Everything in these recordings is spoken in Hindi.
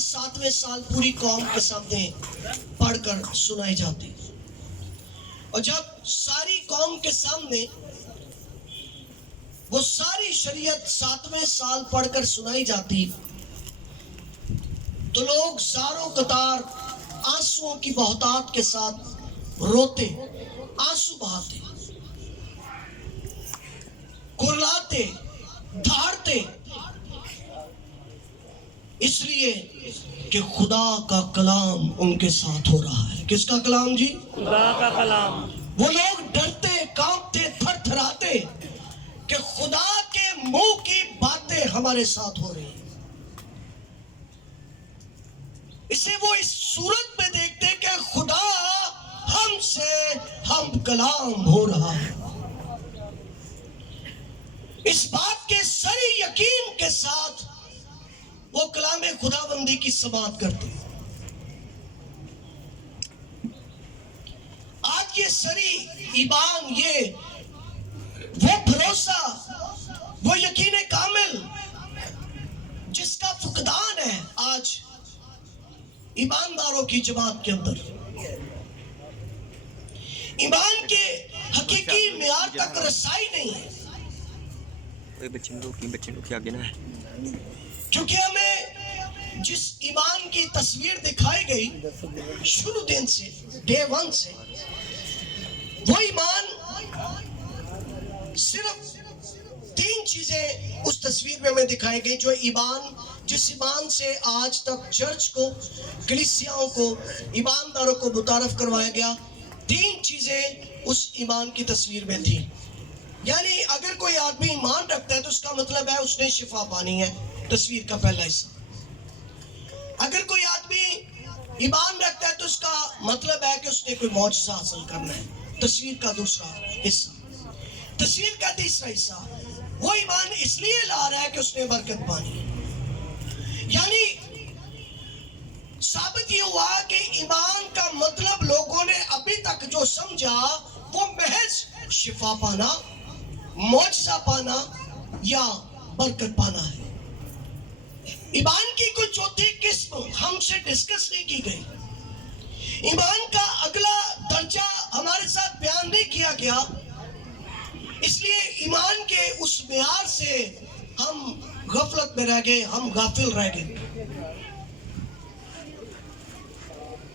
7वें साल पूरी कौम के सामने पढ़कर सुनाई जाती। और जब सारी कौम के सामने वो सारी शरीयत 7वें साल पढ़कर सुनाई जाती, तो लोग ज़ारों कतार आंसुओं की बहुतात के साथ रोते, आंसू बहाते, कुर्लाते, धाड़ते, इसलिए कि खुदा का कलाम उनके साथ हो रहा है। किसका कलाम जी? खुदा का कलाम। वो लोग डरते, कांपते, थरथराते कि खुदा के मुंह की बातें हमारे साथ हो रही हैं। इसे वो इस सूरत में देखते कि खुदा हमसे हम कलाम हो रहा है। इस बात के सही यकीन के साथ वो कलाम खुदाबंदी की समाअत करते। आज ये सरी ईमान, ये वो भरोसा, वो यकीन कामिल जिसका फुकदान है आज ईमानदारों की जमात के अंदर। ईमान के हकीकी मियार तक रसाई नहीं है, बच्चे लोग आगे ना, क्योंकि हमें जिस ईमान की तस्वीर दिखाई गई शुरू दिन से, डे 1 से, वो ईमान सिर्फ 3 चीजें उस तस्वीर में हमें दिखाई गई, जो ईमान, जिस ईमान से आज तक चर्च को, कलीसियाओं को, ईमानदारों को मुतारफ करवाया गया। 3 चीजें उस ईमान की तस्वीर में थी। यानी अगर कोई आदमी ईमान रखता है तो उसका मतलब है उसने शिफा पानी है, तस्वीर का पहला हिस्सा। अगर कोई आदमी ईमान रखता है तो उसका मतलब है कि उसने कोई मौजज़ा हासिल करना है, तस्वीर का दूसरा हिस्सा। तस्वीर का तीसरा हिस्सा, वो ईमान इसलिए ला रहा है कि उसने बरकत पानी है। यानी साबित ये हुआ कि ईमान का मतलब लोगों ने अभी तक जो समझा वो महज शिफा पाना, मौजज़ा पाना या बरकत पाना है। ईमान की कोई चौथी किस्म हमसे डिस्कस नहीं की गई। ईमान का अगला दर्जा हमारे साथ बयान नहीं किया गया, इसलिए ईमान के उस मियार से हम गफलत में रह गए, हम गाफिल रह गए।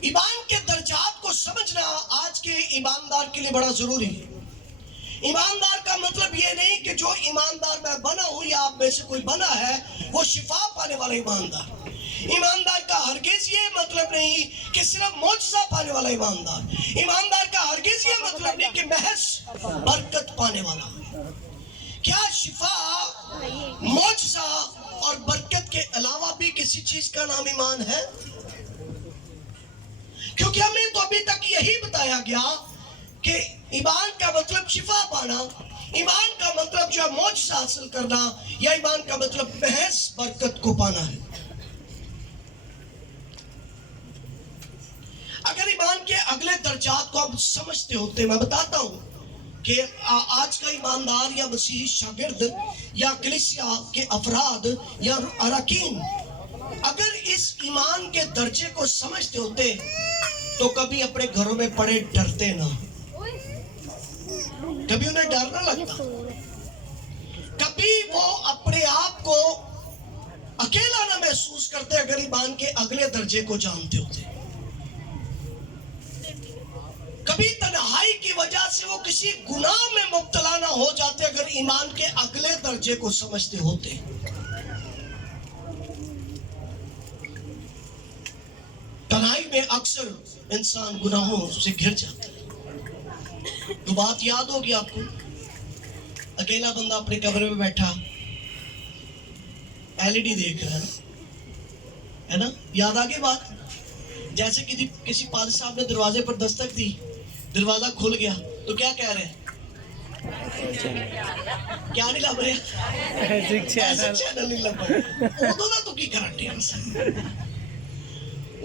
ईमान के दर्जात को समझना आज के ईमानदार के लिए बड़ा जरूरी है। ईमानदार का मतलब ये नहीं कि जो ईमानदार मैं बना हूं या आप में से कोई बना है वो शिफा पाने वाला ईमानदार। ईमानदार का हरगिज ये मतलब नहीं कि सिर्फ मौजज़ा पाने वाला ईमानदार। ईमानदार का हरगिज ये मतलब नहीं कि महज बरकत पाने वाला। क्या शिफा, मौजज़ा और बरकत के अलावा भी किसी चीज का नाम ईमान है? क्योंकि हमें तो अभी तक यही बताया गया कि ईमान का मतलब शिफा पाना, ईमान का मतलब जो है मौजज़ा हासिल करना, या ईमान का मतलब महज बरकत को पाना है। अगर ईमान के अगले दर्जात को आप समझते होते, मैं बताता हूं कि आज का ईमानदार या मसीही शागिर्द या कलीसिया के अफराद या अरकान अगर इस ईमान के दर्जे को समझते होते तो कभी अपने घरों में पड़े डरते ना, कभी उन्हें डर ना लगता, कभी वो अपने आप को अकेला ना महसूस करते अगर ईमान के अगले दर्जे को जानते होते। कभी तन्हाई की वजह से वो किसी गुनाह में मुब्तला ना हो जाते अगर ईमान के अगले दर्जे को समझते होते। तन्हाई में अक्सर इंसान गुनाहों से घिर जाता है। तो बात याद होगी आपको, अकेला बंदा अपने कमरे में बैठा एलईडी देख रहा है ना, याद आ गई बात। जैसे किसी पादरी साहब ने दरवाजे पर दस्तक दी, दरवाजा खुल गया तो क्या कह रहे हैं? क्या नहीं लग रहा? चैनल नहीं लग रहा। उदों ना तू की करंट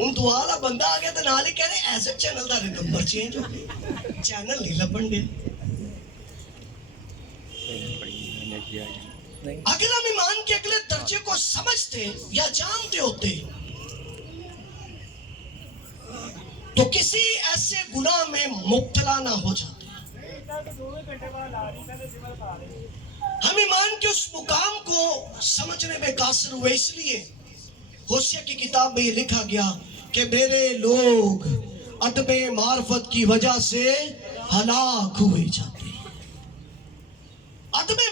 उन दुआला बंदा आ गया तो नाल ही कह रहे ऐसे चैनल का नंबर चेंज हो गया, चैनल नहीं लभन गए। अगर हम ईमान के अगले दर्जे को समझते या जानते होते तो किसी ऐसे गुनाह में मुब्तला ना हो जाते। हम ईमान के उस मुकाम को समझने में कासिर हुए, इसलिए होशिया की किताब में ये लिखा गया कि मेरे लोग अदबे मार्फत की वजह से हलाक हुए जाते हैं। अदबे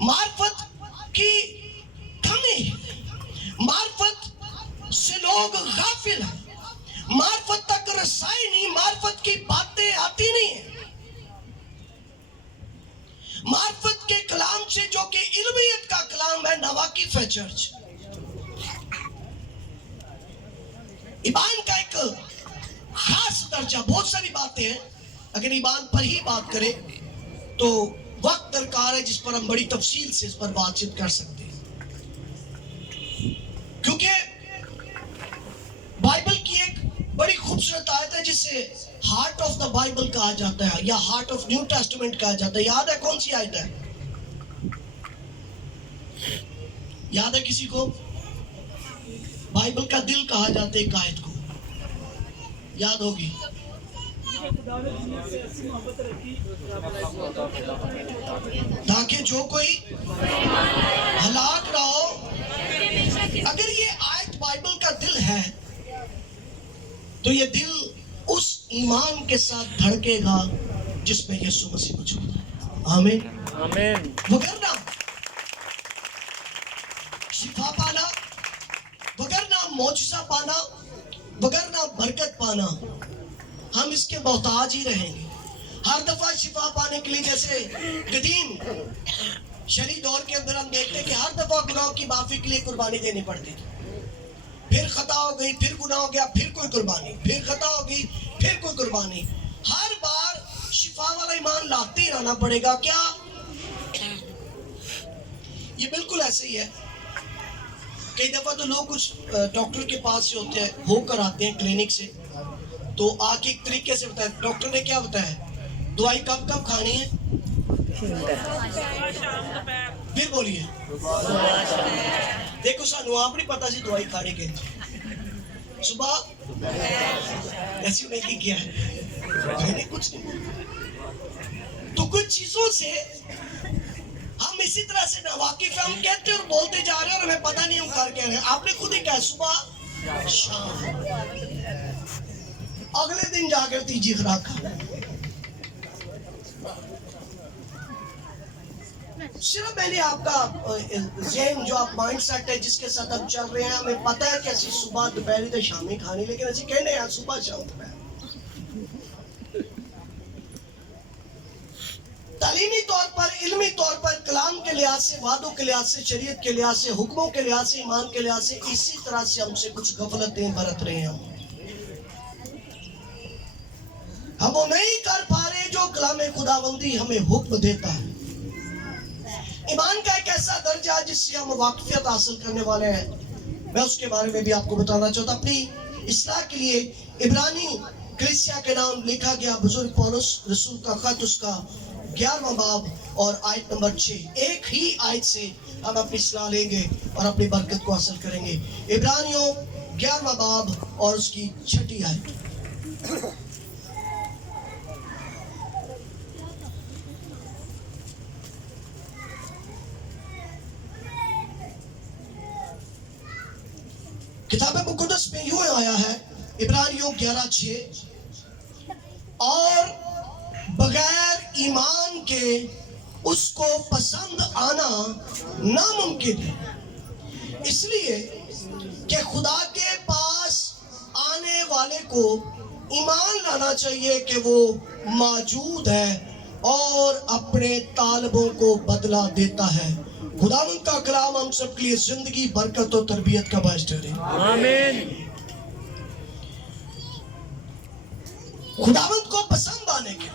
मार्फत की कमी है, मार्फत से लोग गाफिल हैं, मार्फत तक रसाई नहीं, मार्फत की बातें आती नहीं है। मार्फत के कलाम से, जो कि इल्मियत का कलाम है, नवाकिफ है चर्च। ईमान का एक खास दर्जा, बहुत सारी बातें हैं, अगर ईमान पर ही बात करें तो वक्त दरकार है जिस पर हम बड़ी तफसील से इस पर बातचीत कर सकते हैं, क्योंकि बाइबल की एक बड़ी खूबसूरत आयत है जिसे हार्ट ऑफ द बाइबल कहा जाता है या हार्ट ऑफ न्यू टेस्टामेंट कहा जाता है। याद है कौन सी आयत है? याद है किसी को? बाइबल का दिल कहा जाता है एक आयत को, याद होगी। ताकि जो कोई हलाक ना हो। अगर ये आयत बाइबल का दिल है तो ये दिल उस ईमान के साथ धड़केगा जिसमें यीशु मसीह मौजूद है। आमीन आमीन। वगरना शिफा पाना, वगरना मौजज़ा पाना, वगरना बरकत पाना, हम इसके मोहताज ही रहेंगे। हर दफा शिफा पाने के लिए, जैसे कदीम शरीर दौर के अंदर हम देखते हैं कि हर दफा गुनाहों की माफी के लिए कुर्बानी देनी पड़ती थी। फिर खता हो गई, फिर गुनाह हो गया, फिर कोई कुर्बानी, फिर खता हो गई, फिर कोई कुर्बानी। हर बार शिफा वाला ईमान लाते ही रहना पड़ेगा क्या? ये बिल्कुल ऐसे ही है। कई दफा तो लोग कुछ डॉक्टर के पास से होते हैं, होकर आते हैं क्लिनिक से, तो आके एक तरीके से बताया, डॉक्टर ने क्या बताया, दवाई कब कब खानी है? फिर बोलिए। देखो सानू आप नहीं पता सी दवाई खाने के सुबह ऐसी नहीं किया है, कुछ नहीं। तो कुछ चीजों से हम इसी तरह से नावाकिफ है, हम कहते और बोलते जा रहे हैं और हमें पता नहीं हम कर क्या रहे हैं। आपने खुद ही कहा सुबह शाम, अगले दिन जाकर तीजी खुराक खाना। सिर्फ मैंने आपका ज़हन जो आप माइंड सेट है जिसके साथ हम चल रहे हैं, हमें पता है कि असि सुबह दोपहर तो शामी खानी, लेकिन असि कहने हैं सुबह शाम दोपहर। तालीमी तौर पर, इल्मी तौर पर, कलाम के लिहाज से, वादों के लिहाज से, शरीयत के लिहाज से, हुक्मों के लिहाज से, ईमान के लिहाज से, इसी तरह से हमसे कुछ गफलतें बरत रहे हैं। हम वो नहीं कर पा रहे जो कलाम खुदावंदी हमें हुक्म देता है। ईमान का एक ऐसा दर्जा जिससे हम वाकफियत हासिल करने वाले हैं, मैं उसके बारे में भी आपको बताना चाहता। अपनी इस्लाह के लिए इब्रानी कलीसिया के नाम लिखा गया बुजुर्ग पौलुस रसूल का खत, उसका 11वां बाब और आयत नंबर 6। एक ही आयत से हम अपनी इस्लाह लेंगे और अपनी बरकत को हासिल करेंगे। इब्रानियों 11वां बाब और उसकी 6ठी आयत। किताब मुक़द्दस में यूं आया है, इब्रानियों 11:6, और बगैर ईमान के उसको पसंद आना नामुमकिन है, इसलिए कि खुदा के पास आने वाले को ईमान लाना चाहिए कि वो मौजूद है और अपने तालिबों को बदला देता है। खुदावंद का कलाम हम सब के लिए जिंदगी, बरकत और तरबियत का बायस ठहरे। आमीन। खुदावंद को पसंद आने के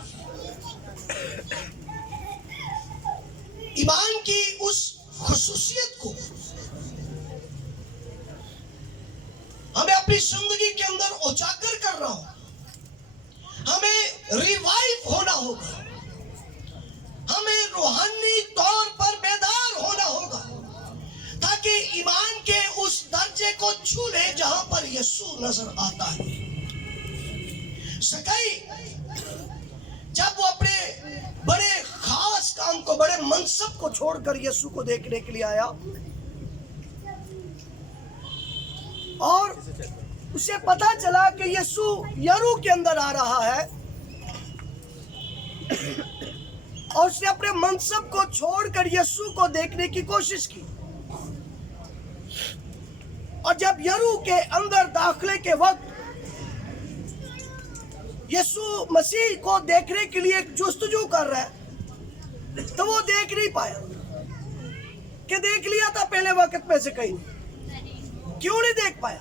ईमान की उस खुसूसियत को हमें अपनी जिंदगी के अंदर उजागर करना होगा, हमें रिवाइव होना होगा, हमें रूहानी तौर पर बेदार होना होगा, ताकि ईमान के उस दर्जे को छू ले जहां पर यीशु नजर आता है। सकई जब वो अपने बड़े खास काम को, बड़े मनसब को छोड़कर यीशु को देखने के लिए आया और उसे पता चला कि यीशु यरू के अंदर आ रहा है और उसने अपने मनसब को छोड़कर यीशु को देखने की कोशिश की। और जब यरू के अंदर दाखिले के वक्त यीशु मसीह को देखने के लिए जुस्तजू कर रहा है तो वो देख नहीं पाया। कि देख लिया था पहले वक्त में से कहीं, क्यों नहीं देख पाया?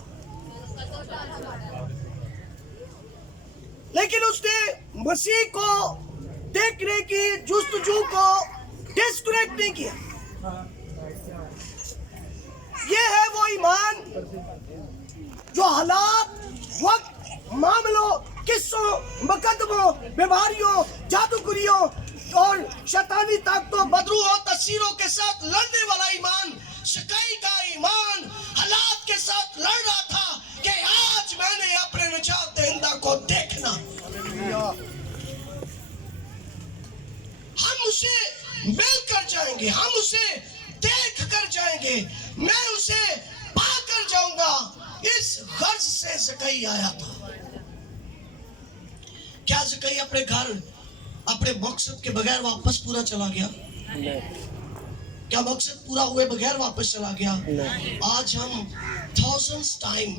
लेकिन उसने मसीह को देखने की जुस्तजू को डिस्कनेक्ट नहीं किया। ये है वो ईमान जो हालात, वक्त, मामलों, किस्सों, मुकदमों, बीमारियों, जादूगरियों और शैतानी ताकतों, बदरूहों, तस्वीरों के साथ लड़ने वाला ईमान, शकाई का ईमान हालात के साथ लड़ रहा था कि आज मैंने अपने निजात दहिंदा को देखना। हम उसे मिल कर जाएंगे, हम उसे देख कर जाएंगे, मैं उसे पा कर जाऊंगा। इस गर्ज से ज़कई आया था। क्या ज़कई अपने घर, अपने मकसद के बगैर वापस पूरा चला गया? क्या मकसद पूरा हुए बगैर वापस चला गया? आज हम thousands टाइम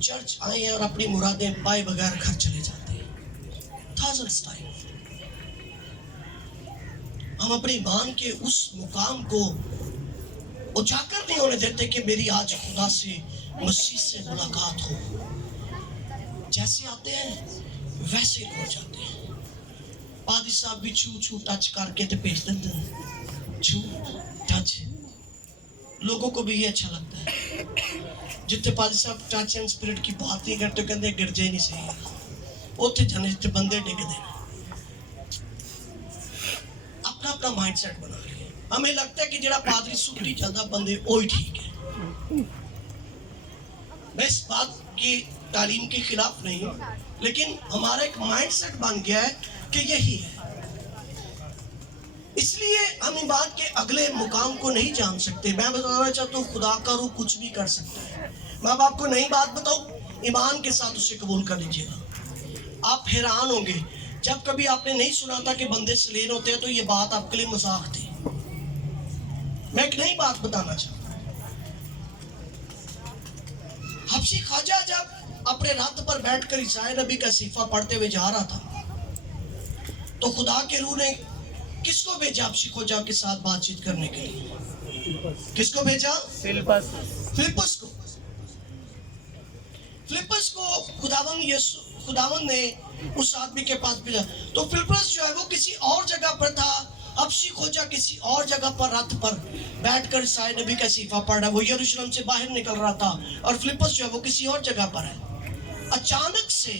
चर्च आए हैं और अपनी मुरादें पाए बगैर घर चले जाते हैं। thousands टाइम हम अपने ईमान के उस मुकाम को उजागर नहीं होने देते कि मेरी आज खुदा से, मसीह से मुलाकात हो। जैसे आते हैं वैसे हो जाते हैं। पादी साहब भी छू छू टच करके तो भेज देते हैं, छू टच। लोगों को भी ये अच्छा लगता है। जितने पादी साहब टच एंड स्पिरिट की बात नहीं करते, कहते गिरजे नहीं सही, उत्थे जाने जितने बंदे डिगदे हैं। अपना अपना माइंडसेट बना लिया। हमें लगता है कि जरा पादरी सुखी चलता बंदे वही ठीक है। मैं इस बात की तालीम के खिलाफ नहीं हूँ, लेकिन हमारा एक माइंडसेट बन गया है कि यही है। इसलिए हम ईमान के अगले मुकाम को नहीं जान सकते। मैं बताना चाहता हूँ खुदा का रूह कुछ भी कर सकता है। मैं अब आपको नई बात बताऊँ, ईमान के साथ उसे कबूल कर लीजिएगा। आप हैरान होंगे, जब कभी आपने नहीं सुना था कि बंदे सलीन होते हैं तो ये बात आपके लिए मजाक थी। मैं एक नई बात बताना चाहता हूँ। हबशी ख्वाजा जब अपने रथ पर बैठकर ईसाई नबी का सीफा पढ़ते हुए जा रहा था तो खुदा के रूह ने किसको भेजा हबशी ख्वाजा के साथ बातचीत करने के लिए? किसको भेजा? फिलिप्पस को। फिलिप्पस को खुदावन ने उस आदमी के पास भेजा। तो फिलिप्पस जो है वो किसी और जगह पर था, हबशी ख्वाजा किसी और जगह पर रथ पर बैठकर ईसाई नबी का सीफा पढ़ रहा है। वो यरूशलेम से बाहर निकल रहा था और फिलिप्पस जो है वो किसी और जगह पर है। अचानक से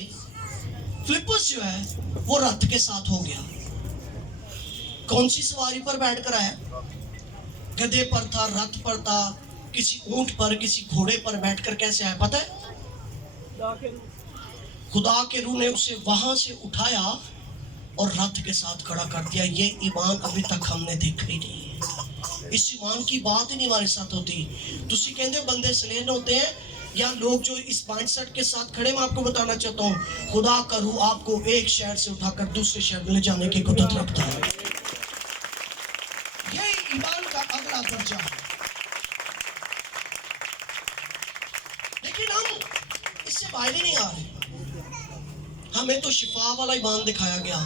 फिलिप्पस जो है वो रथ के साथ हो गया। कौन सी सवारी पर बैठकर आया? गधे पर था, रथ पर था, किसी ऊंट पर, किसी घोड़े पर बैठकर कैसे आया पता है? खुदा के रूह ने उसे वहां से उठाया और रथ के साथ खड़ा कर दिया। ये ईमान अभी तक हमने देखा ही नहीं है। इस ईमान की बात ही नहीं हमारे साथ होती। तुसी कहते बंदे सलेन होते हैं या लोग जो इस माइंडसेट के साथ खड़े, मैं आपको बताना चाहता हूँ खुदा का रूह आपको एक शहर से उठाकर दूसरे शहर में ले जाने की कुदरत रखता है। यही ईमान का अगला दर्जा है। लेकिन हम इससे बाहर ही नहीं आ रहे। हमें तो शिफा वाला ईमान दिखाया गया,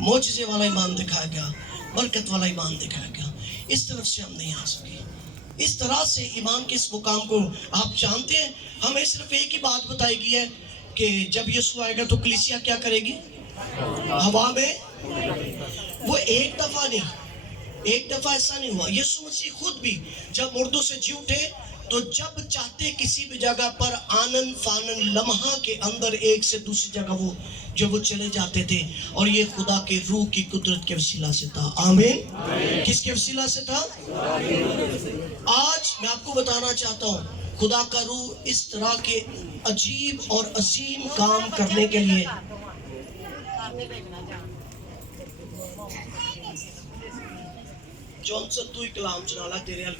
मोजज़े वाला ईमान दिखाया गया, बरकत वाला ईमान दिखाया गया। इस तरफ से हम नहीं आ सके। इस तरह से ईमान के इस मुकाम को आप जानते हैं। हमें सिर्फ एक ही बात बताई गई है कि जब यीशु आएगा तो कलीसिया क्या करेगी? हवा में। वो एक दफा नहीं, एक दफा ऐसा नहीं हुआ। यीशु मसीह खुद भी जब मुर्दों से जी उठे तो जब चाहते किसी भी जगह पर आनन फानन लम्हा के अंदर एक से दूसरी जगह वो चले जाते थे। और ये खुदा के रूह की कुदरत के वसीला से था। आमीन। किसके वसीला से था? आज मैं आपको बताना चाहता हूँ खुदा का रूह इस तरह के अजीब और अजीम काम करने के लिए जॉनसन तू ही कलाम चला ला, तेरे हल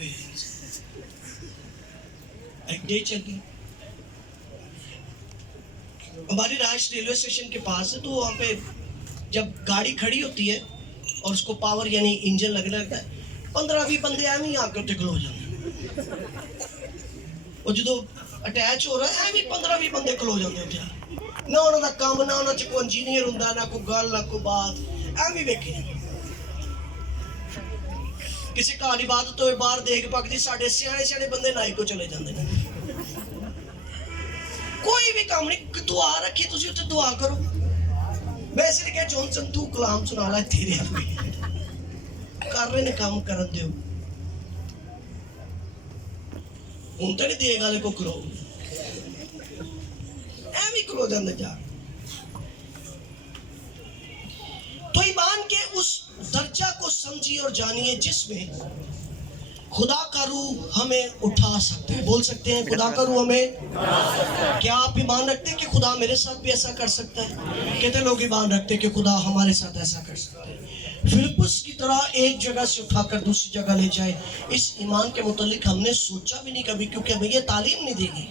एक डे चली। हमारी राइस रेलवे स्टेशन के पास है, तो वहाँ पे जब गाड़ी खड़ी होती है और उसको पावर यानी इंजन लगने लगता है, 15-20 बंदे एवं ही आके उत्ते खलो जाते। और जो अटैच हो रहा है एवं 15-20 बंदे खलो जाते हैं। ना उन्होंने काम, ना उन्होंने कोई इंजीनियर होंदा, ना कोई गल, ना कोई बात, एवं वेखे किसी घर इबादत तो बाहर देख पकती, साढ़े सियाने बंदे नाई को चले जाते हैं। कोई भी काम नहीं, दुआ रखी तुसी उत्ते दुआ करो। मैं इसलिए कहा जॉनसन तू कलाम सुना ला, तेरे कर रहे ने काम करन दियो। हुण तो नहीं देगा ले को करो, एवं करो जाते जा। तो ईमान के उस दर्जा को समझिए और जानिए जिसमें खुदा का रूह हमें उठा सकता है। बोल सकते हैं खुदा का रूह हमें। क्या आप ईमान रखते हैं कि खुदा मेरे साथ भी ऐसा कर सकता है? कितने लोग ईमान रखते हैं कि खुदा हमारे साथ ऐसा कर सकता है? फिलिप्पुस की तरह एक जगह से उठाकर दूसरी जगह ले जाए, इस ईमान के मुतालिक हमने सोचा भी नहीं कभी, क्योंकि हमें ये तालीम नहीं देगी।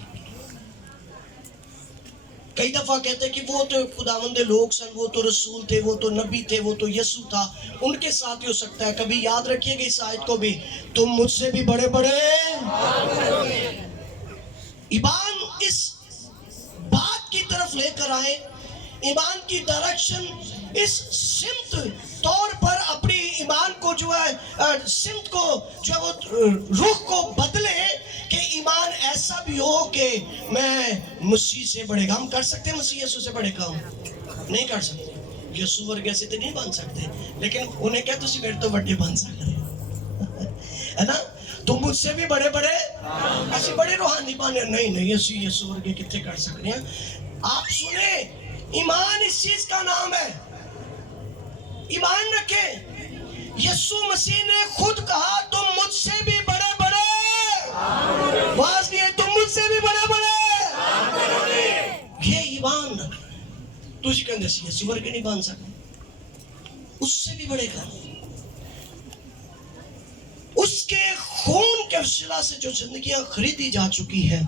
कई दफा कहते हैं कि वो तो खुदावंदे लोग सन, वो तो रसूल थे, वो तो नबी थे, वो तो यसू था, उनके साथ ही हो सकता है। कभी याद रखिएगा इस आयत को भी, तुम मुझसे भी बड़े बड़े। ईमान इस बात की तरफ लेकर आए, ईमान की डायरेक्शन इस सिमत तौर पर अपनी ईमान को जो है सिमत को जो है वो रुख को बदले कि ईमान ऐसा भी हो कि मैं मसीह से बड़े काम कर सकते हैं। मसीह यीशु से बड़े काम नहीं कर सकते, यीशु वर्गे से तो नहीं बन सकते, लेकिन उन्हें क्या तुसी मेरे तो बड़े बन सकते है ना। तुम मुझसे भी बड़े बड़े ऐसे बड़े रूहानी बने, नहीं ऐसी यीशु वर्गे कितने कर सकते हैं। आप सुने, ईमान इस चीज का नाम है। ईमान रखे, यीशु मसीह ने खुद कहा तुम मुझसे भी बड़े बड़े, बात नहीं है, तुम मुझसे भी बड़े बड़े। ये ईमान तुझे कहते यीशु वर्गे नहीं बन सकते, उससे भी बड़े काम, उसके खून के वसीला से जो जिंदगियां खरीदी जा चुकी है।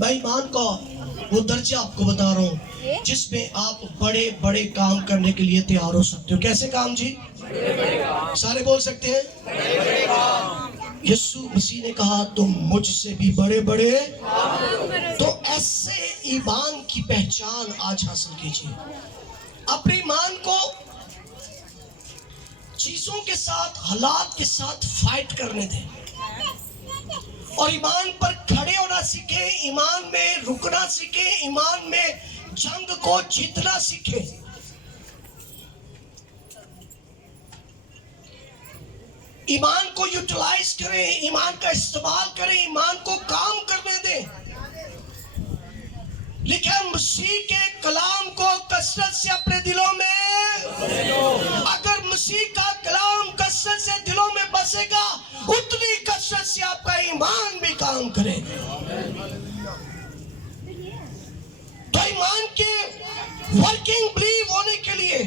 मैं ईमान का वो दर्जा आपको बता रहा हूँ जिसमें आप बड़े बड़े काम करने के लिए तैयार हो सकते हो। कैसे काम जी? सारे बोल सकते हैं। यीशु मसीह ने कहा तुम मुझसे भी बड़े बड़े। तो ऐसे ईमान की पहचान आज हासिल कीजिए। अपने ईमान को चीजों के साथ, हालात के साथ फाइट करने दें और ईमान पर खड़े होना सीखे, ईमान में रुकना सीखे, ईमान में जंग को जीतना सीखे। ईमान को यूटिलाइज करें, ईमान का इस्तेमाल करें, ईमान को काम करने दें। लिखा है मसीह के कलाम को कसरत से अपने दिलों में, अगर मसीह का कलाम कसरत से दिलों में बसेगा, उतनी कसरत से आपका ईमान भी काम करेगा। तो ईमान के वर्किंग बिलीव होने के लिए,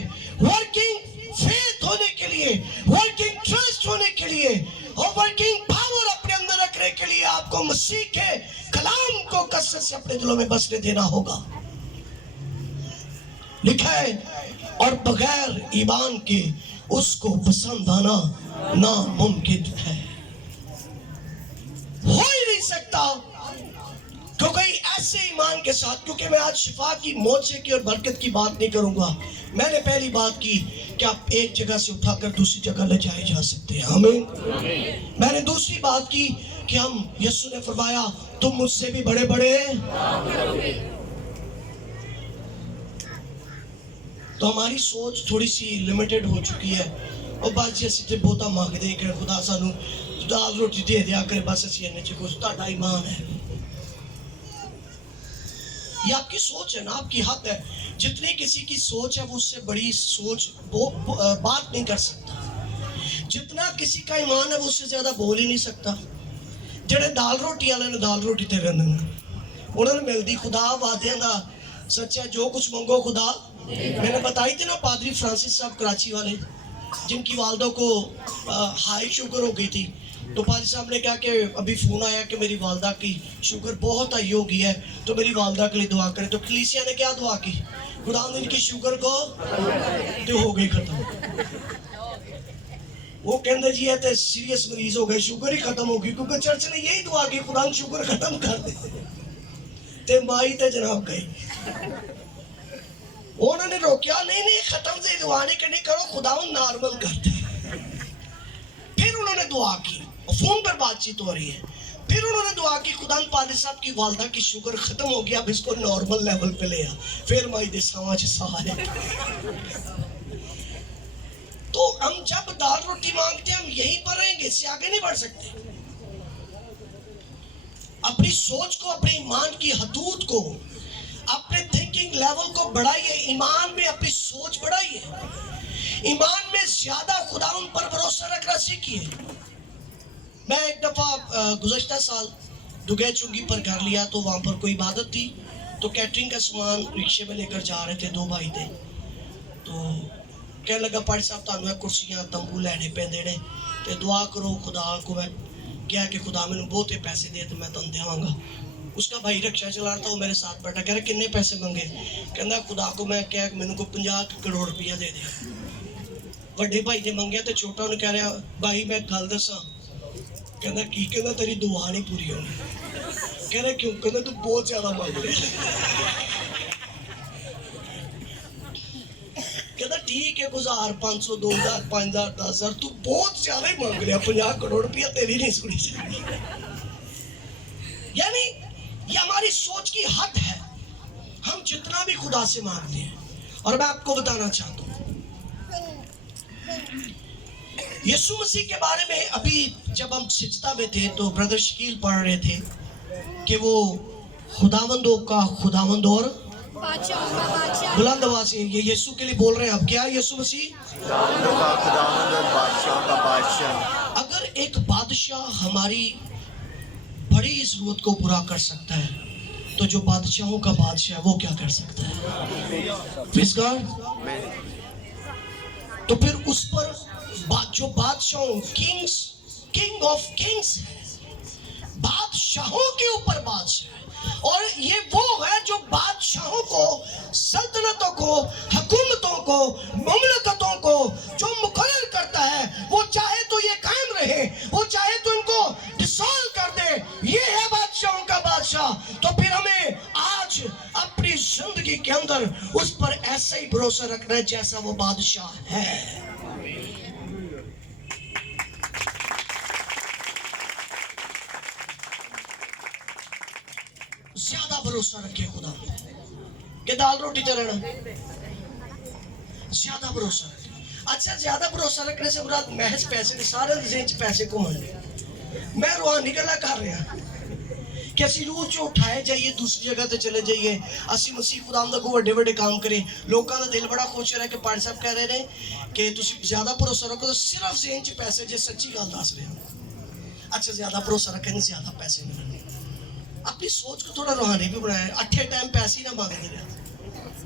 वर्किंग फेथ होने के लिए, वर्किंग ट्रस्ट होने के लिए और वर्किंग पावर अपने अंदर रखने के लिए आपको मसीह के कलाम को कसरत से अपने दिलों में बसने देना होगा। लिखा है और बगैर ईमान के उसको पसंद आना नामुमकिन है, हो ही नहीं सकता। क्योंकि ऐसे ईमान के साथ, क्योंकि मैं आज शिफा की, मौजे की और बरकत की बात नहीं करूंगा। मैंने पहली बात की कि आप एक जगह से उठाकर दूसरी जगह ले जाए जा सकते हैं, आमीन। मैंने दूसरी बात की कि हम, यीशु ने फरमाया तुम मुझसे भी बड़े बड़े। तो हमारी सोच थोड़ी सी लिमिटेड हो चुकी है और बस जैसे बहुता मांगते हैं कि खुदा सानू दाल रोटी दे दिया करे, बस असी इन्ने च कुछ। तुहाडा ईमान है, ये आपकी सोच है ना, आपकी हक है। जितनी किसी की सोच है वो उससे बड़ी सोच वो बात नहीं कर सकता। जितना किसी का ईमान है वो उससे ज्यादा बोल ही नहीं सकता। जेडे दाल रोटी वाले ने दाल रोटी ते रहंदे ने, उन्होंने मिलती खुदा वादियां दा सच्चा, जो कुछ मंगो खुदा मैंने बताई थी ना पादरी फ्रांसिस साहब कराची वाले, जिनकी वालदा को हाई शुगर हो गई थी। तो पादरी साहब ने कहा कि अभी फ़ोन आया कि मेरी वालदा की शुगर बहुत हाई हो गई है, तो मेरी वालदा के लिए दुआ करें। तो कलीसिया ने क्या दुआ की? खुदा इनकी शुगर को तो हो गई खत्म। वो कहते जी है तो सीरियस मरीज हो गए, शुगर ही खत्म हो गई, क्योंकि चर्च ने यही दुआ की खुदा शुगर खत्म कर दे। ते माई ते जनाब गई, उन्होंने रोकिया नहीं खत्म से दुआ नहीं करनी, करो खुदा नॉर्मल कर दे। फिर उन्होंने दुआ की, फोन पर बातचीत हो रही है, फिर उन्होंने दुआ की खुदा पादरी साहब की वालदा की शुगर खत्म हो गया, अब इसको नॉर्मल लेवल पे ले आ। फिर माई दे समाज सारे। तो हम जब दाल रोटी मांगते हैं हम यहीं पर रहेंगे, इससे आगे नहीं बढ़ सकते। अपनी सोच को, अपने ईमान की हदूद को, अपने थिंकिंग लेवल को बढ़ाइए। ईमान में अपनी सोच बढ़ाइए, ईमान में ज्यादा खुदा उन पर भरोसा रखना सीखिए। मैं एक दफा गुज़श्ता साल दुगै चुंगी पर घर लिया, तो वहां पर कोई इबादत थी, तो कैटरिंग का सामान रिक्शे में लेकर जा रहे थे, दो भाई थे। तो कहने लगा पाड़ी साहब तुहानू कुर्सियां तंबू लैने पैंदे ने, ते दुआ करो खुदा को। मैं क्या कि खुदा मैंने बहुते पैसे दे तो मैं तुम देवांगा। उसका भाई रिक्शा चला रहा था, वो मेरे साथ बैठा, कह रहा किन्ने पैसे मंगे? कहना खुदा को मैं क्या मैंने को 50 करोड़ रुपया दे दे। बड़े भाई ने मंगया तो छोटा ने कह रहा भाई मैं गल दसा। कहना की? कहना तेरी दुआ नहीं पूरी होनी। कह रहा क्यों? कहना तू बहुत ज्यादा मांग रहा। कहता ठीक है गुजार 500 2000 5000 10,000, तू बहुत ज्यादा ही मांग रहा, 50 करोड़ रुपया तेरी नहीं सुनी चाहिए। यानी ये हमारी सोच की हद है, हम जितना भी खुदा से मांगते हैं। और मैं आपको बताना चाहता हूं यीशु मसीह के बारे में, अभी जब हम सिजदा में थे तो ब्रदर शकील पढ़ रहे थे कि वो खुदावंदों का खुदावंद और बुलंद आवाज से ये यीशु के लिए बोल रहे हैं। अब क्या यीशु मसीह अगर एक बादशाह हमारी बड़ी जरूरत को पूरा कर सकता है, तो जो बादशाहों का बादशाह वो क्या कर सकता है? Please God. तो फिर उस पर जो बादशाहों, किंग ऑफ किंग्स, बादशाहों के ऊपर बादशाह, और ये वो है जो बादशाहों को, सल्तनतों को, हुकूमतों को, मुमलकतों को जो मुकर्रर करता है, वो चाहे तो ये कायम रहे, वो चाहे तो इनको डिसॉल्व कर दे। ये है बादशाहों का बादशाह। तो फिर हमें आज अपनी जिंदगी के अंदर उस पर ऐसा ही भरोसा रखना है जैसा वो बादशाह है। ज्यादा भरोसा रखे खुदा के दाल रोटी चलना, ज्यादा भरोसा रखे। अच्छा, ज्यादा भरोसा रखने से मुराद महज पैसे नहीं, सारे जेब च पैसे घूमने। मैं रूहानी गल्लां कर रहा कि असी रूह चो उठाए जाइए, दूसरी जगह ते चले जाइए, असी मसीह खुदा दा को बड़े बड़े काम करें। लोगों का दिल बड़ा खुश हो रहा है कि पाड़ी साहब कह रहे हैं कि तुसी ज्यादा भरोसा रखो, तो सिर्फ जेब च पैसे, जे सच्ची गल दस रहे हो। अच्छा, ज्यादा भरोसा रखें, ज्यादा पैसे मिलने। अपनी सोच को थोड़ा रूहानी भी बनाया। अट्ठे टाइम पैसे ही ना मांगते रहे।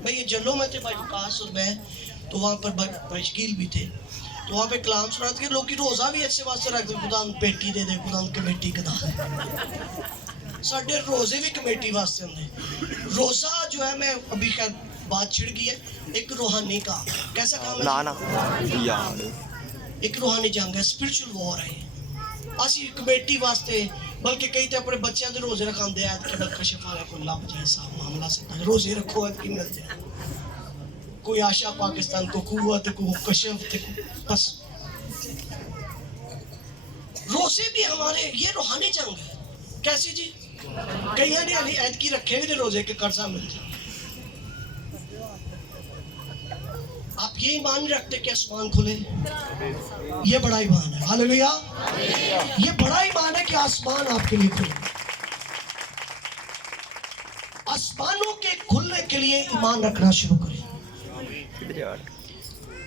भाई ये जल्लो में थे, भाई विकास और मैं, तो वहाँ पर भाई शकील भी थे, तो वहाँ पे कलाम सुना के लोग रोजा भी अच्छे वास्ते रखते, खुदा पेटी दे दे, खुदा कमेटी कदा। साढ़े रोजे भी कमेटी वास्ते होंगे। रोजा जो है, मैं अभी खैर बात छिड़ गई है, एक रूहानी काम, कैसा काम है? एक रूहानी जंग है, स्पिरिचुअल वॉर है। असी कमेटी वास्ते, बल्कि कई तो अपने बच्चों के रोजे रखाते हैं कि कशफ वाले को लभ जाए, साहब मामला से रोजे रखो कि मिल जाए। कोई आशा पाकिस्तान को कुव्वत को कशफ, बस रोजे भी हमारे ये रूहानी जंग है। कैसी जी? कई ने ऐद की रखे भी रोजे के कर्जा मिल जाए। आप ये ईमान नहीं रखते कि आसमान खुले? ये बड़ा ईमान है। हालेलुया। ये बड़ा ईमान है कि आसमान आपके लिए खुले। आसमानों के खुलने के लिए ईमान रखना शुरू करें।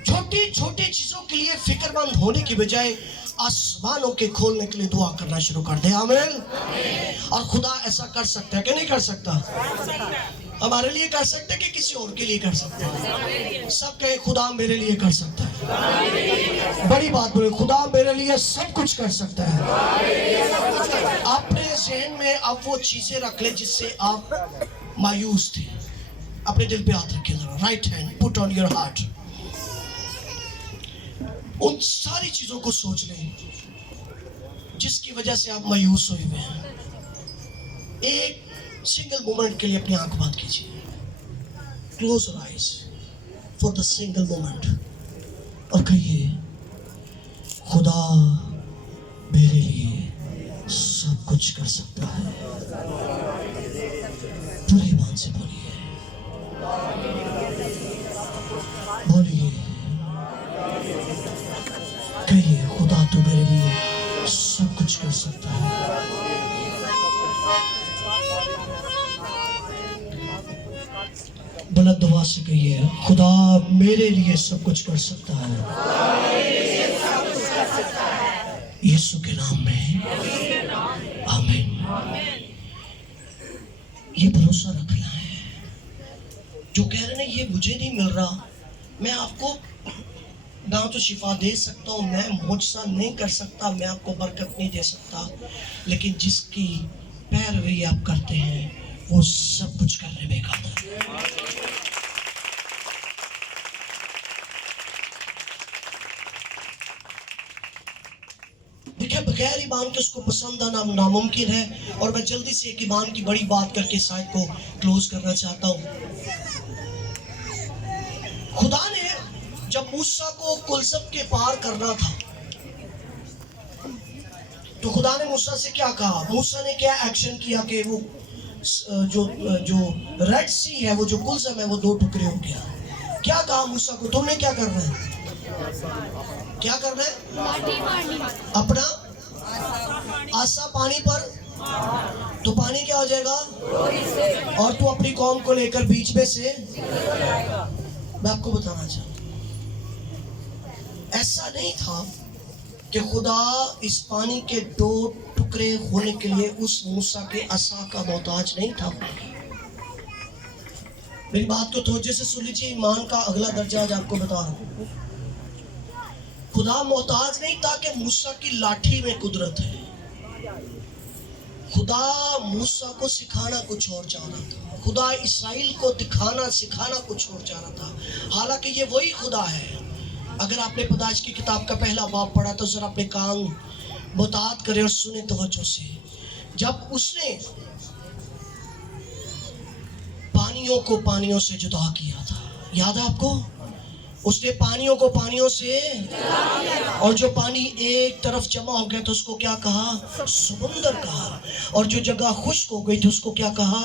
छोटी छोटी चीजों के लिए फिक्रमंद होने की बजाय आसमानों के खोलने के लिए दुआ करना शुरू कर दे। आमीन। और खुदा ऐसा कर सकता है कि नहीं कर सकता? हमारे लिए कर सकते हैं कि किसी और के लिए कर सकते हैं? सब कहे खुदा मेरे लिए कर सकता है। बड़ी बात बोले, खुदा मेरे लिए सब कुछ कर सकता है। अपने जहन में अब वो चीजें रख ले जिससे आप मायूस थे। अपने दिल पे हाथ रखिए जरा, right hand put on your heart. उन सारी चीजों को सोच लें जिसकी वजह से आप मायूस हुए हुए हैं। एक सिंगल मोमेंट के लिए अपनी आंख बंद कीजिए, close your eyes for the single moment, और कहिए खुदा मेरे लिए सब कुछ कर सकता है। पूरे ईमान से बोलिए, बोलिए, कहिए खुदा तू मेरे लिए सब कुछ कर सकता है। बुलंद दुआ से कहिए खुदा मेरे लिए सब कुछ कर सकता है। यीशु के नाम में आमीन। ये भरोसा रखना है। जो कह रहे हैं ये मुझे नहीं मिल रहा, मैं आपको ना तो शिफा दे सकता हूँ, मैं मुझसा नहीं कर सकता, मैं आपको बरकत नहीं दे सकता, लेकिन जिसकी पैरवी आप करते हैं वो सब कुछ करने में काबिल है। देखिए बगैर ईमान के उसको पसंद आना नामुमकिन है। और मैं जल्दी से एक ईमान की बड़ी बात करके साइड को क्लोज करना चाहता हूँ। खुदा ने जब मूसा को कुलसम के पार करना था तो खुदा ने मूसा से क्या कहा? मूसा ने क्या एक्शन किया कि वो जो रेड सी है, वो जो कुलसम है, वो दो टुकड़े हो गया। क्या कहा मूसा को? तुमने क्या करना है? क्या करना है? अपना आसा पानी पर, तो पानी क्या हो जाएगा? और तू अपनी कौम को लेकर बीच में से, मैं आपको बताना चाहता हूं, ऐसा नहीं था कि खुदा इस पानी के दो टुकड़े होने के लिए उस मूसा के असा का मोहताज नहीं था। मेरी बात को तवज्जो से सुन लीजिए। ईमान का अगला दर्जा आज आपको बता रहा हूं। खुदा मोहताज नहीं था कि मूसा की लाठी में कुदरत है। खुदा मूसा को सिखाना कुछ और चाह रहा था। खुदा इसराइल को दिखाना सिखाना कुछ और चाह रहा था। हालांकि ये वही खुदा है। अगर आपने पैदाइश की किताब का पहला बाब पढ़ा तो जरा अपने कान मुतात करें और सुने तवज्जो से। जब उसने पानियों को पानियों से जुदा किया था, याद है आपको? उसने पानियों को पानियों से, और जो पानी एक तरफ जमा हो गया तो उसको क्या कहा? समुंदर कहा। और जो जगह खुश्क हो गई तो उसको क्या कहा?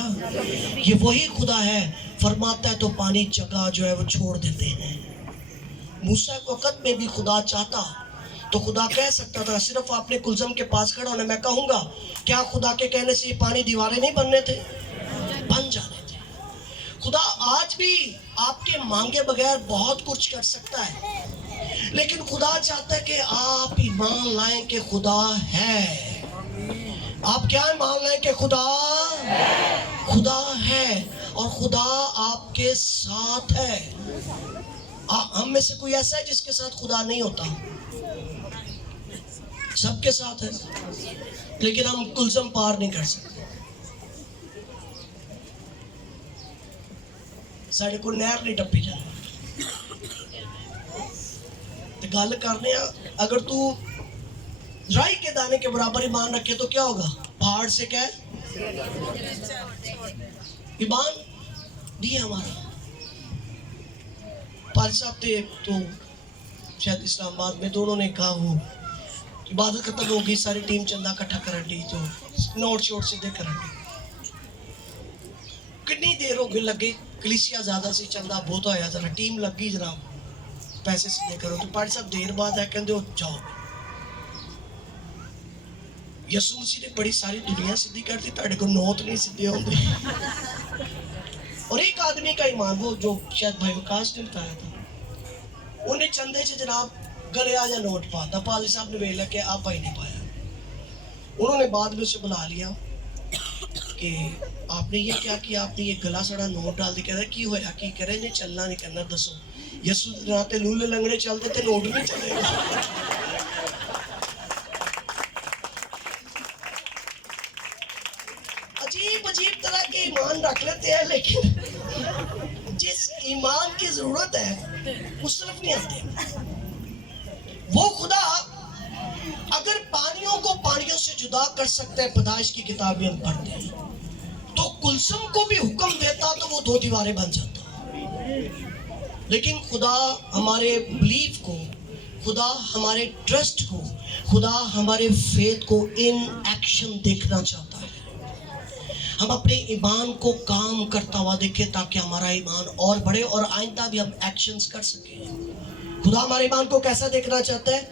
ये वही खुदा है, फरमाता है तो पानी जगह जो है वो छोड़ देते हैं। मूसा के वक़्त में भी खुदा चाहता तो खुदा कह सकता था सिर्फ आपने कुलसम के पास खड़ा होना। मैं कहूँगा क्या खुदा के कहने से ये पानी दीवारें नहीं बनने थे? बन जाने थे। खुदा आज भी आपके मांगे बगैर बहुत कुछ कर सकता है, लेकिन खुदा चाहता है कि आप ईमान लाएं कि खुदा है। आप क्या ईमान लाएं कि खुदा है? खुदा है और खुदा आपके साथ है। हम में से कोई ऐसा है जिसके साथ खुदा नहीं होता? सबके साथ है, लेकिन हम कुलसम पार नहीं कर सकते। साढ़े को नहर नहीं टप्पी जाना। तो गल करने अगर तू राई के दाने के बराबर ईमान रखे तो क्या होगा? पहाड़ से क्या ईमान दिए हमारा। पाल साहब थे तो शायद इस्लामाबाद में, तो उन्होंने कहा वो इबादत खत्म हो गई, सारी टीम चंदा इकट्ठा कर दी, तो नोट शोट सीधे कर दी। कितनी देर हो गई लगे, कलीसिया ज्यादा सी चंदा बहुत होया, जरा टीम लगी जनाब पैसे सीधे करो। तो पाल साहब देर बाद है कहते हो जाओ। यसू मसीह ने बड़ी सारी दुनिया सीधी कर दी, तेरे को नोट नहीं सीधे होंगे। और एक आदमी का ईमान, वो जो शायद भाई विकास ने बताया था, उन्हें चंदे से जनाब गले आ जा नोट पाता। पाली साहब ने वेला के आप भाई नहीं पाया। उन्होंने बाद में उसे बुला लिया कि आपने ये क्या किया, आपने ये गला सड़ा नोट डाल दिया, की होया की करे ने चलना नहीं करना दसो। यसु राते लूले लंगड़े चलते थे, नोट नहीं चलेगा। अजीब अजीब तरह के ईमान रख लेते हैं, लेकिन जिस ईमान की जरूरत है उस तरफ नहीं आते। वो खुदा अगर पानियों को पानियों से जुदा कर सकते हैं, पैदाइश की किताब में हम पढ़ते हैं, तो कुलसुम को भी हुक्म देता तो वो दो दीवारें बन जाता। लेकिन खुदा हमारे बिलीफ को, खुदा हमारे ट्रस्ट को, खुदा हमारे फेथ को इन एक्शन देखना चाहता है। हम अपने ईमान को काम करता हुआ देखें ताकि हमारा ईमान और बढ़े और आइंदा भी हम एक्शंस कर सकें। खुदा हमारे ईमान को कैसा देखना चाहता है?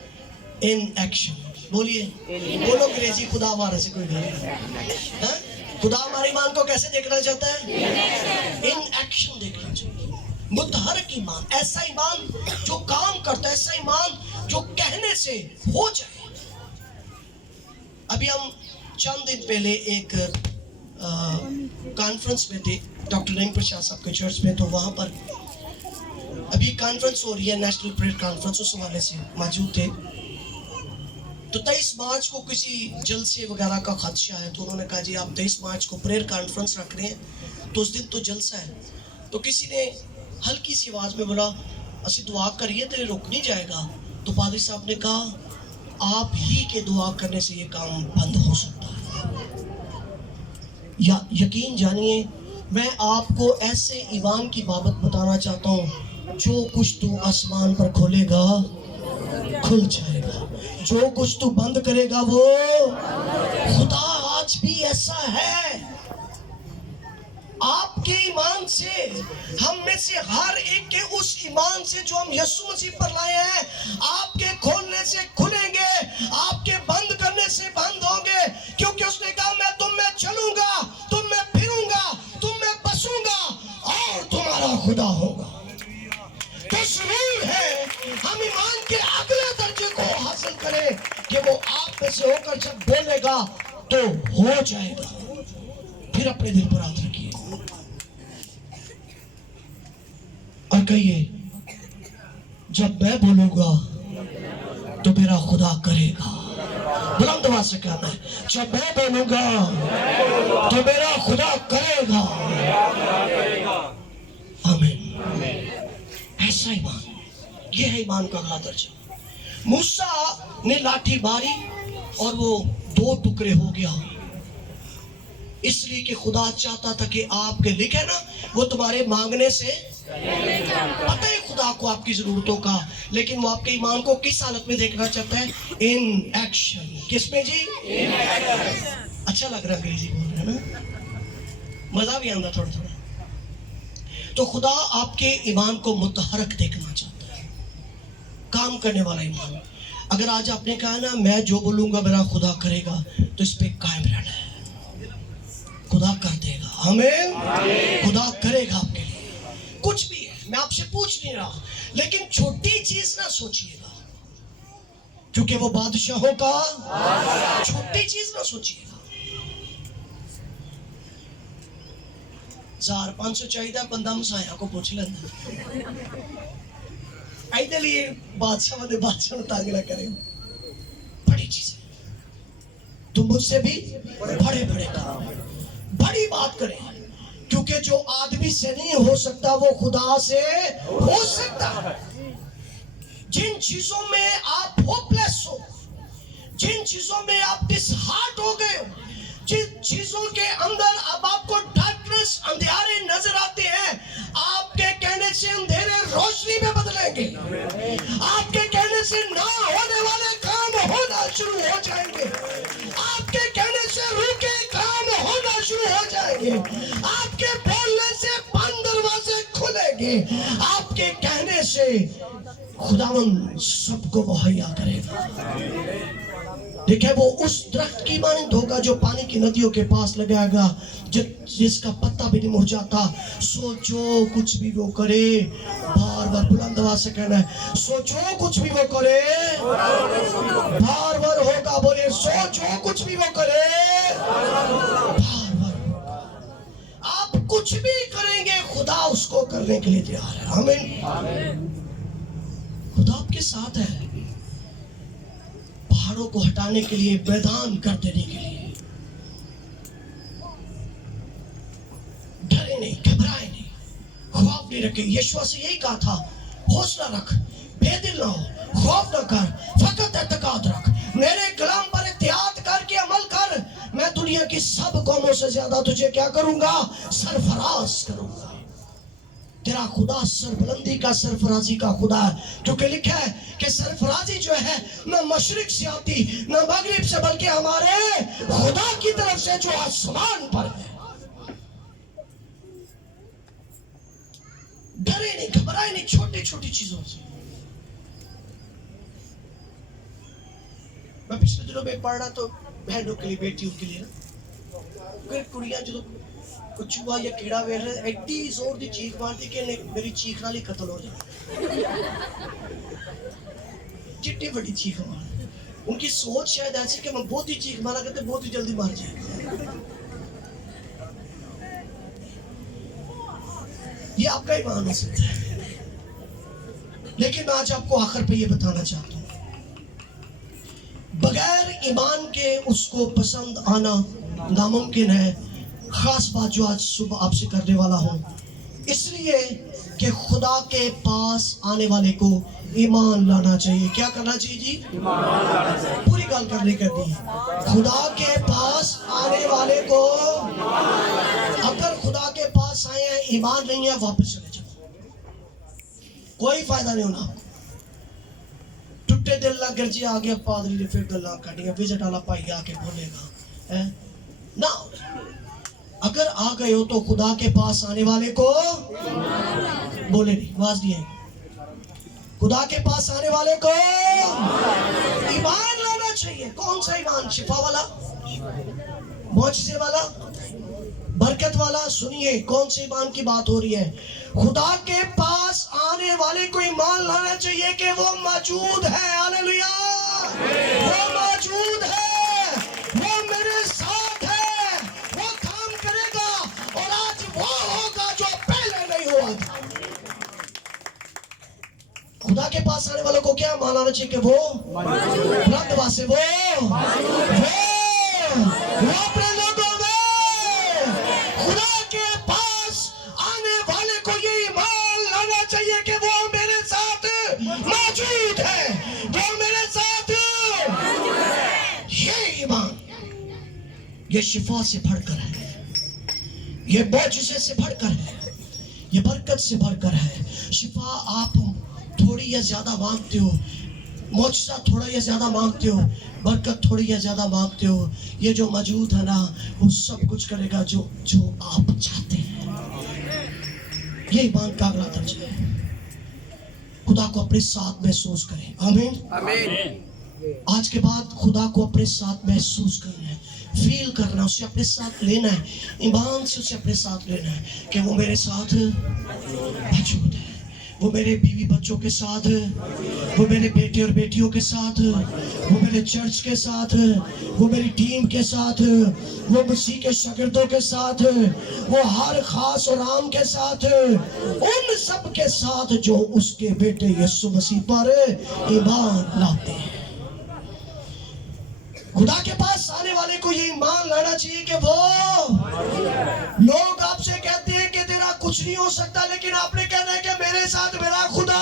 In action. बोलिए, बोलो अंग्रेजी, खुदा हमारे से कोई नहीं। खुदा हमारे ईमान को कैसे देखना चाहता है? इन एक्शन देखना चाहिए। मुतहरक ईमान, ऐसा ईमान जो काम करता है, ऐसा ईमान जो कहने से हो जाए। अभी हम चंद दिन पहले एक कॉन्फ्रेंस में थे डॉक्टर नईम प्रसाद साहब के चर्च में, तो वहाँ पर अभी कॉन्फ्रेंस हो रही है, नेशनल प्रेयर कॉन्फ्रेंस, उस हवाले से मौजूद थे। तो 23 मार्च को किसी जलसे वगैरह का खदशा है, तो उन्होंने कहा जी आप 23 मार्च को प्रेयर कॉन्फ्रेंस रख रहे हैं, तो उस दिन तो जलसा है। तो किसी ने हल्की सी आवाज़ में बोला असी दुआ करिए तो ये रुक नहीं जाएगा। तो पादरी साहब ने कहा आप ही के दुआ करने से ये काम बंद हो सकता है। या यकीन जानिए, मैं आपको ऐसे ईमान की बाबत बताना चाहता हूँ, जो कुछ तू आसमान पर खोलेगा खुल जाएगा, जो कुछ तू बंद करेगा वो। खुदा आज भी ऐसा है। आपके ईमान से, हम में से हर एक के उस ईमान से जो हम यीशु मसीह पर लाए हैं, आपके खोलने से खुलेंगे, आपके बंद करने से बंद होंगे, क्योंकि उसने कहा मैं तुम में चलूंगा, तुम में फिरूंगा, तुम में बसूंगा और तुम्हारा खुदा होगा। तो जरूर है हम ईमान के अगले दर्जे को हासिल करें कि वो आप में से होकर जब बोलेगा तो हो जाएगा। फिर अपने दिल पर हाथ रखिए और कहिए जब मैं बोलूंगा तो मेरा खुदा करेगा। बुलंद आवाज से कहना है, जब मैं बोलूंगा तो मेरा खुदा करेगा। आमीन। ऐसा ईमान, यह है ईमान का अगला दर्जा। मूसा ने लाठी मारी और वो 2 टुकड़े हो गया, इसलिए कि खुदा चाहता था कि आपके लिखे ना, वो तुम्हारे मांगने से पता है खुदा को आपकी जरूरतों का, लेकिन वो आपके ईमान को किस हालत में देखना चाहता है? In action. किसमें जी? अच्छा लग रहा है अंग्रेजी बोल रहे हैं ना, मजा भी आंदा थोड़ा थोड़ा। तो खुदा आपके ईमान को मुतहरक देखना चाहता है, काम करने वाला ईमान। अगर आज आपने कहा ना मैं जो बोलूंगा मेरा खुदा करेगा, तो इस पे कायम रहना है, खुदा कर देगा। हमें खुदा करेगा आपके लिए कुछ भी है। मैं आपसे पूछ नहीं रहा, लेकिन छोटी चीज ना सोचिएगा, क्योंकि वो बादशाहों का छोटी चीज ना सोचिएगा। 1500 चाहिए बंदा मसाया को पूछ लेना, ऐसे लिए बादशाह ने बादशाह तंग ना करे। बड़ी चीज है, तुम मुझसे भी बड़े बड़े काम, बड़ी बात करें, क्योंकि जो आदमी से नहीं हो सकता वो खुदा से हो सकता है। जिन चीजों में आप होपलेस हो, जिन चीजों में आप डिसहार्ट हो गए हो, जिन चीजों के अंदर अब आपको डार्कनेस, अंधेरे नजर आते हैं, आपके कहने से अंधेरे रोशनी में बदलेंगे। आपके कहने से ना होने वाले काम होना शुरू हो जाएंगे। आपके कहने से रुके काम होना शुरू हो जाएंगे। आपके बोलने से बंद दरवाजे खुलेंगे। आपके कहने से खुदावंद सबको मुहैया करेगा। देखिए वो उस दरख्त की मानंद होगा जो पानी की नदियों के पास लगाएगा, जिसका पत्ता भी नहीं मुरझाता। सोचो कुछ भी वो करे, बार बार बुलंद आवाज से कहना है, सोचो कुछ भी वो करे, बार बार होगा। बोले सोचो कुछ भी वो करे, बार बार। कुछ भी करेंगे खुदा उसको करने के लिए तैयार है। आमीन। खुदा आपके साथ है, पहाड़ों को हटाने के लिए, मैदान कर देने के लिए। डरे नहीं, घबराए नहीं, खौफ नहीं रखे। यीशु से यही कहा था, हौसला रख, बेदिल ना हो, खौफ ना कर, फकत एतकाद रख, मेरे कलाम पर इत्तेहाद करके अमल कर, मैं दुनिया की सब कौमों से ज्यादा तुझे क्या करूंगा, सरफराज करूंगा। तेरा खुदा सरबुलंदी का, सरफराजी का खुदा है, क्योंकि लिखा है कि सरफराजी जो है न मशरिक से आती न मगरिब से, बल्कि हमारे खुदा की तरफ से जो आसमान पर है। डरे नहीं, घबराए नहीं छोटी छोटी चीजों से। मैं पिछले दिनों में पढ़ रहा तो बहनों के लिए, बेटियों के लिए ना, कुड़ियां जो कुछ हुआ या कीड़ा वेख रहे, एड्डी जोर दी चीख मारती कि मेरी चीख नाल ही कत्ल हो जाए। चिट्टी बड़ी चीख मार, उनकी सोच शायद ऐसी कि मैं बहुत ही चीख मारा करते बहुत ही जल्दी मार जाए। ये आपका ईमान हो सकता है, लेकिन मैं आज आपको आखिर पे ये बताना चाहता हूँ, बगैर ईमान के उसको पसंद आना नामुमकिन है। खास बात जो आज सुबह आपसे करने वाला हूँ, इसलिए कि खुदा के पास आने वाले को ईमान लाना चाहिए। क्या करना चाहिए जी? ईमान लाना चाहिए। पूरी गल करने करनी है। खुदा के पास आने वाले को, अगर खुदा के पास आए हैं ईमान नहीं है, वापस चले जाओ, कोई फायदा नहीं होना आपको। टुट्टे दिल ना गिरजी आ गया पादरी ने फिर गल्ला काटिया, विजट वाला भाई आके बोलेगा है ना। अगर आ गए हो तो खुदा के पास आने वाले को बोले नहीं, आवाज नहीं है, खुदा के पास आने वाले को ईमान लाना चाहिए। कौन सा ईमान? शिफा वाला, मौजज़े वाला, बरकत वाला? सुनिए कौन से ईमान की बात हो रही है। खुदा के पास आने वाले को ईमान लाना चाहिए कि वो मौजूद है। हालेलुया, वो मौजूद है, वो मेरे साथ है, वो काम करेगा और आज वो होगा जो पहले नहीं हुआ था। खुदा के पास आने वालों को क्या मान लाना चाहिए कि वो बुलंद से वो अपने लोगों में, खुदा के पास आने वाले को ये ईमान लाना चाहिए कि वो मेरे साथ मौजूद है, वो मेरे साथ। ये ईमान, ये शिफा से बढ़कर है, ये मौजज़े से बढ़कर है, ये बरकत से बढ़कर है। शिफा आप थोड़ी या ज्यादा मांगते हो, मौजज़ा थोड़ा या ज्यादा मांगते हो, बरकत थोड़ी या ज्यादा मांगते हो, ये जो मौजूद है ना वो सब कुछ करेगा जो आप चाहते हैं। ये ईमान का अगला दर्जा है। खुदा को अपने साथ महसूस करें। आमीन, आमीन। आज के बाद खुदा को अपने साथ महसूस करना है, फील करना है, उसे अपने साथ लेना है, ईमान से उसे अपने साथ लेना है कि वो मेरे साथ मौजूद है, वो मेरे बीवी बच्चों के साथ, वो मेरे बेटे और बेटियों के साथ, वो मेरे चर्च के साथ, वो मेरी टीम के साथ, वो मसीह के शागिर्दों के साथ, वो हर खास और आम के साथ, उन सब के साथ जो उसके बेटे यीशु मसीह पर ईमान लाते हैं। खुदा के पास आने वाले को ये ईमान लाना चाहिए कि वो, लोग आपसे कहते हैं कि तेरा कुछ नहीं हो सकता, लेकिन आपने कहना है कि मेरे साथ मेरा खुदा,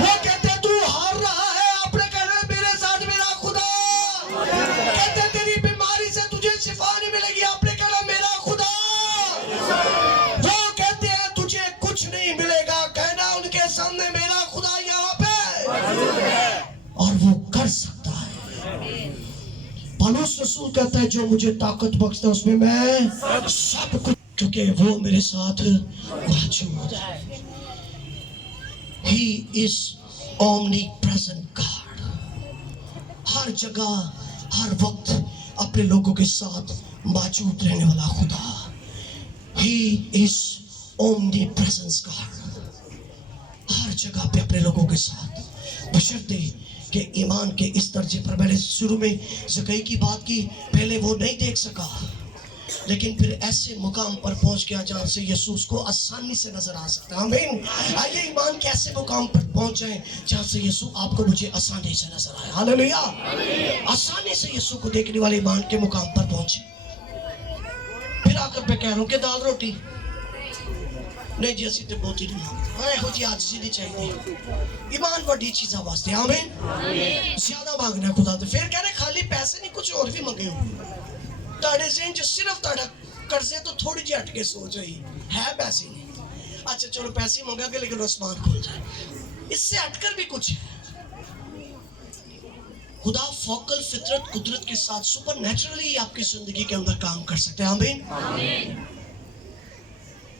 वो कहते हैं तू हार रहा है, आपने कहना है मेरे साथ मेरा खुदा, कहते हैं तेरी बीमारी से तुझे शिफा नहीं मिलेगी, आपने कहना मेरा खुदा, वो कहते हैं तुझे कुछ नहीं मिलेगा, कहना उनके सामने मेरा खुदा यहाँ पे, और वो कर सकता है। पौलुस रसूल कहता है जो मुझे ताकत बख्शता है उसमें मैं सब कुछ, क्योंकि वो मेरे साथ मौजूद है। He is omnipresent God, हर जगह हर वक्त अपने लोगों के साथ मौजूद रहने वाला खुदा। He is omnipresent God, हर जगह पे अपने लोगों के साथ, बशर्ते कि ईमान के इस दर्जे पर। मैंने शुरू में ज़कई की बात की, पहले वो नहीं देख सका, लेकिन फिर ऐसे मुकाम पर पहुंच गया जहां से यीशु उसको आसानी से नजर आ सकता है। आमीन। आइए ईमान के ऐसे मुकाम पर पहुंच जाए जहां से यीशु आपको मुझे आसानी से नजर आए। हालेलुया। आसानी से यीशु को देखने वाले ईमान के मुकाम पर पहुंचे। फिर आकर मैं कह रहा हूं कि दाल रोटी नहीं जी, असि तो बहुत ही नहीं हो जी, आज जी चाहिए। ईमान बड़ी चीज वास्ते। आमीन। ज्यादा मांगना खुदा तो फिर कह रहे खाली पैसे नहीं, कुछ और भी मंगे हो ताड़े से जो सिर्फ ताड़ा कर्जे तो थोड़ी जी हटके सोच रही है, पैसे नहीं। अच्छा चलो पैसे मंगा के, लेकिन आसमान खुल जाए, इससे हटकर भी कुछ है। खुदा फोकल फितरत कुदरत के साथ सुपर नेचुरली आपकी जिंदगी के अंदर काम कर सकते हैं। आमीन।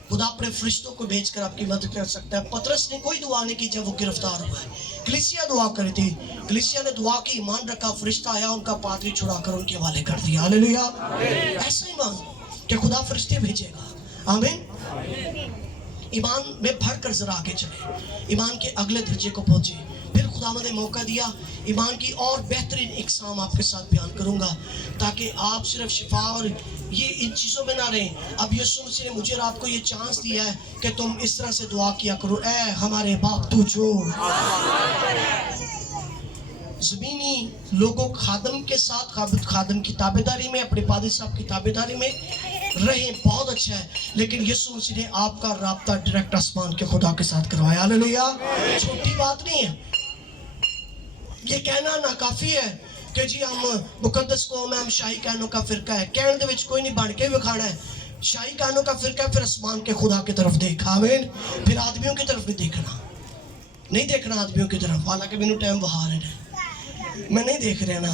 खुदा अपने फरिश्तों को भेजकर आपकी मदद कर सकता है। पतरस ने कोई दुआ नहीं की जब वो गिरफ्तार हुआ है, कलीसिया दुआ करी थी। कलीसिया ने दुआ की, ईमान रखा, फरिश्ता आया, उनका पादरी छुड़ाकर उनके हवाले कर दिया। हालेलुया। ऐसा ईमान कि खुदा फरिश्ते भेजेगा। आमीन। ईमान में भरकर जरा आगे चले, ईमान के अगले दर्जे को पहुंचे। फिर खुदा ने मौका दिया, ईमान की और बेहतरीन इकसाम आपके साथ बयान करूंगा, ताकि आप सिर्फ शिफा और ये इन चीज़ों में ना रहें। अब यीशु मसीह ने मुझे और आपको ये चांस दिया है कि तुम इस तरह से दुआ किया करो, ए हमारे बाप तू जो ज़मीनी लोगों खादम के साथ खादम की ताबेदारी में, अपने पादरी साहब की ताबेदारी में रहे, बहुत अच्छा है। लेकिन यीशु मसीह ने आपका राब्ता डायरेक्ट आसमान के खुदा के साथ करवाया। हालेलुया। छोटी बात नहीं है। ये कहना ना काफी है कि जी हम मुकद्दस कौम है, हम शाही कानों का फिरका है। कहने दे विच कोई नहीं, बन के विखाना है। शाही कानों का फिरका है, फिर आसमान के खुदा की तरफ देख। आमीन। फिर आदमियों की तरफ नहीं देखना, नहीं देखना आदमियों की तरफ। हालांकि मैंने टाइम बहा रहे हैं, मैं नहीं देख रहा ना।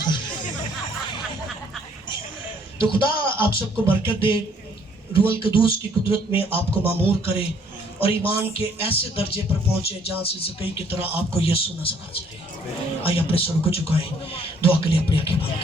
तो खुदा आप सबको बरकत दे, रूहल कुदूस की कुदरत में आपको मामूर करे और ईमान के ऐसे दर्जे पर पहुंचे जहां से ज़कई की तरह आपको यीशु नजर आ जाए। आइए अपने सर को झुकाएं, दुआ के लिए अपनी आंखें बंद करें।